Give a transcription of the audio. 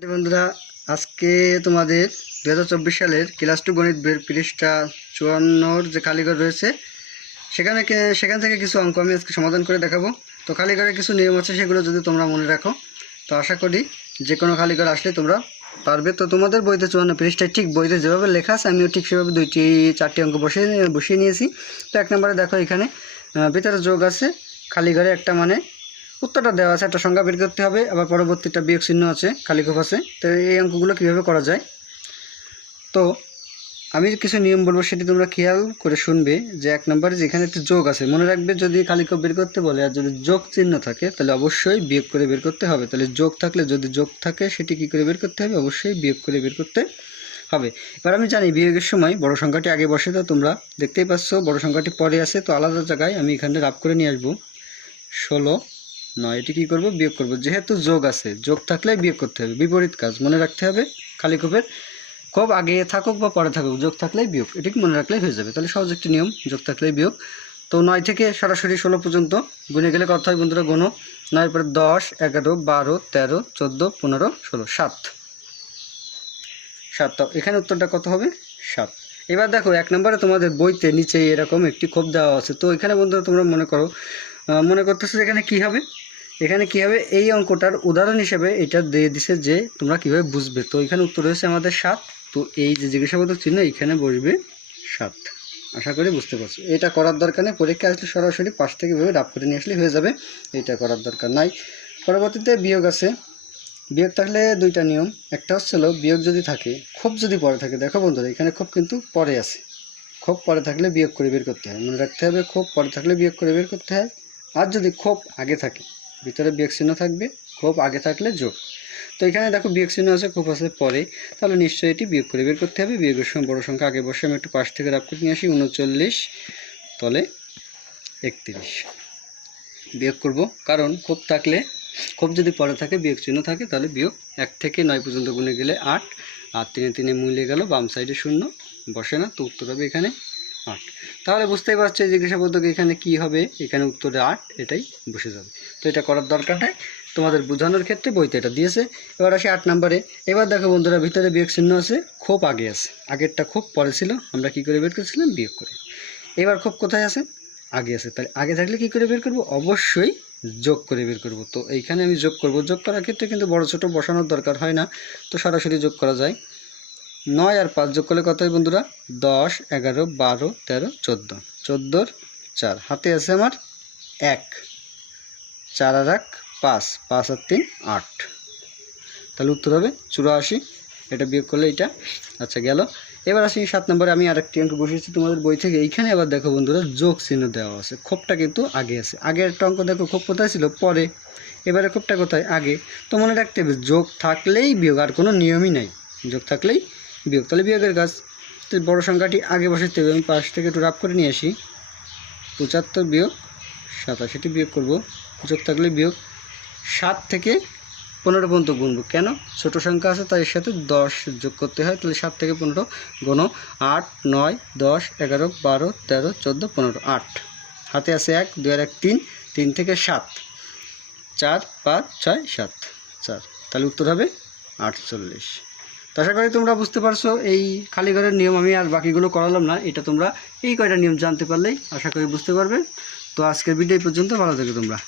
বন্ধুরা, আজকে তোমাদের দু হাজার চব্বিশ সালের ক্লাস টু গণিত বের পৃষ্ঠা চুয়ান্নর যে কালীঘর রয়েছে, সেখানে সেখান থেকে কিছু অঙ্ক আমি আজকে সমাধান করে দেখাবো। তো কালীঘরের কিছু নিয়ম আছে, সেগুলো যদি তোমরা মনে রাখো, তো আশা করি যে কোনো কালীঘর আসলে তোমরা পারবে। তো তোমাদের বইতে চুয়ান্ন পৃষ্ঠায় ঠিক বইতে যেভাবে লেখা আছে, আমিও ঠিক সেভাবে দুইটি, চারটি অঙ্ক বসিয়ে বসিয়ে নিয়েছি। তো এক নম্বরে দেখো এখানে ভিতরে যোগ আছে খালিঘরে একটা মানে উত্তরটা দেওয়া আছে, একটা সংখ্যা বের করতে হবে, আবার পরবর্তীটা বিয়োগ চিহ্ন আছে, খালি খোপ আছে। তো এই অঙ্কগুলো কীভাবে করা যায়? তো আমি কিছু নিয়ম বলব, সেটি তোমরা খেয়াল করে শুনবে যে এক নম্বরে যেখানে একটি যোগ আছে, মনে রাখবে যদি খালি বের করতে বলে আর যদি যোগ চিহ্ন থাকে, তাহলে অবশ্যই বিয়োগ করে বের করতে হবে। তাহলে যোগ থাকলে যদি যোগ থাকে, সেটি কী করে বের করতে হবে? অবশ্যই বিয়োগ করে বের করতে হবে। এবার আমি জানি বিয়োগের সময় বড় সংখ্যাটি আগে বসে তো তোমরা। দেখতেই পাচ্ছ, বড় সংখ্যাটি পরে আছে, তো আলাদা জায়গায় আমি এখানে রাফ করে নিয়ে আসব। ষোলো নয়, এটি কী করব? বিয়োগ করব। যেহেতু যোগ আছে, যোগ থাকলে বিয়োগ করতে হবে। বিপরীত কাজ মনে রাখতে হবে, খালি কোপের। খুব আগে থাকুক বা পরে থাকুক, যোগ থাকলেই বিয়োগ। এটি মনে রাখলেই হয়ে যাবে। তাহলে সহজ একটি নিয়ম, যোগ থাকলেই বিয়োগ। তো নয় থেকে সরাসরি ষোলো পর্যন্ত গুনে গেলে কত হয় বন্ধুরা? গুনো নয়ের পরে দশ, এগারো, বারো, তেরো, চোদ্দ, পনেরো, ষোলো, সাত। সাত। এখানে উত্তরটা কত হবে? সাত। এবার দেখো, এক নম্বরে তোমাদের বইতে নিচে এরকম একটি খোপ দেওয়া আছে। তো এখানে বন্ধুরা তোমরা মনে করো মনে করতেছো এখানে কী হবে? এখানে কী হবে? এই অঙ্কটার উদাহরণ হিসেবে এটা দিয়ে দিছে যে তোমরা কীভাবে বুঝবে। তো এখানে উত্তর হয়েছে আমাদের সাত। তো এই যে জিজ্ঞাসাবোধক চিহ্ন, এখানে বসবে সাত। আশা করি বুঝতে পারছ। এটা করার দরকার নেই। পরীক্ষা আসলে সরাসরি পাশ থেকে ভেবে ডাব করে নিয়ে আসলে হয়ে যাবে। এটা করার দরকার নাই। পরবর্তীতে বিয়োগ আছে। বিয়োগ থাকলে দুইটা নিয়ম। একটা হচ্ছিল বিয়োগ যদি থাকে খুব যদি পরে থাকে, দেখো বন্ধুরা, এখানে খুব কিন্তু পরে আছে। খুব পরে থাকলে বিয়োগ করে বের করতে হয়। মনে রাখতে হবে খুব পরে থাকলে বিয়োগ করে বের করতে হয়। আর যদি খুব আগে থাকে ভিতরে বিয়োগ চিহ্ন থাকবে, খুব আগে থাকলে যোগ। তো এখানে দেখো বিয়োগ চিহ্ন আছে, খুব আছে, পরে। তাহলে নিশ্চয়ই এটি বিয়োগ করে বের করতে হবে। বিয়োগের সময় বড় সংখ্যা আগে বসে, আমি একটু পাশ থেকে রাপ করে নিয়ে আসি, উনচল্লিশ, তলে একত্রিশ। বিয়োগ করব, কারণ খুব থাকলে, খুব যদি পরে থাকে বিয়োগ চিহ্ন থাকে, তাহলে বিয়োগ এক থেকে নয় পর্যন্ত গুনে গেলে আট, আর তিনে তিনে মূল্যে গেল, বাম সাইডে শূন্য, বসে না, তো উত্তর হবে এখানে আট তাহলে বুঝতেই পারছ এই জিজ্ঞাসাবোধক এখানে কি হবে? এখানে উত্তরে আট, এটাই বসে যাবে। তো এটা করার দরকার নেই। তোমাদের বোঝানোর ক্ষেত্রে বইতে এটা দিয়েছে। এবার আসি আট নম্বরে। এবার দেখো বন্ধুরা, ভিতরে বিয়োগ চিহ্ন আছে খুব আগে আছে। আগেরটা খুব পরে ছিল। আমরা কি করে বের করেছিলাম? বিয়োগ করে। এবার খুব কোথায় আছে? আগে আছে। তাহলে আগে থাকলে কি করে বের করব? অবশ্যই যোগ করে বের করব। তো এইখানে আমি যোগ করব। যোগ করার ক্ষেত্রে কিন্তু বড় ছোট বসানোর দরকার হয় না। তো সরাসরি যোগ করা যায়। নয় আর পাঁচ যোগ করলে কত হয় বন্ধুরা? দশ, এগারো, বারো, তেরো, চোদ্দ। চোদ্দোর চার। হাতে আছে আমার এক। চার আর এক, পাঁচ। পাঁচ আর তিন, আট। তাহলে উত্তর হবে চুরাশি। এটা বিয়োগ করলে এটা আচ্ছা গেল। এবার আসি সাত নম্বরে। আমি আরেকটি অঙ্ক বসিয়েছি তোমাদের বই থেকে। এইখানে আবার দেখো বন্ধুরা, যোগ চিহ্ন দেওয়া আছে। খোপটা কিন্তু আগে আছে। আগে একটা অঙ্ক দেখো, খোপ কোথায় ছিল? পরে। এবারে খোপটা কোথায়? আগে। তো মনে রাখতে হবে, যোগ থাকলেই বিয়োগ, আর কোনো নিয়মই নাই। যোগ থাকলেই বিয়োগ তাহলে বিয়োগের কাজ তো বড় সংখ্যাটি আগে বসাতে হবে। আমি পাশ থেকে একটু রাফ করে নিয়ে আসি। পঁচাত্তর বিয়োগ সাতাশিটি বিয়োগ করব। যোগ থাকলে বিয়োগ সাত থেকে পনেরো পর্যন্ত গুনবো। কেন? ছোট সংখ্যা আছে, তাই সাথে দশ যোগ করতে হয়। তাহলে সাত থেকে পনেরো গুনো আট, নয়, দশ, এগারো, বারো, তেরো, চোদ্দ, পনেরো, আট। হাতে আছে এক, দুই এক, তিন। তিন থেকে সাত। চার, পাঁচ, ছয়, সাত। চার। তাহলে উত্তর হবে আটচল্লিশ। তো আশা করি তোমরা বুঝতে পারছ, এই খালি ঘরের নিয়ম আমি আর বাকিগুলো করালাম না, এটা তোমরা এই কয়টা নিয়ম জানতে পারলেই আশা করি বুঝতে পারবে। তো আজকের ভিডিও পর্যন্ত, ভালো থেকো তোমরা।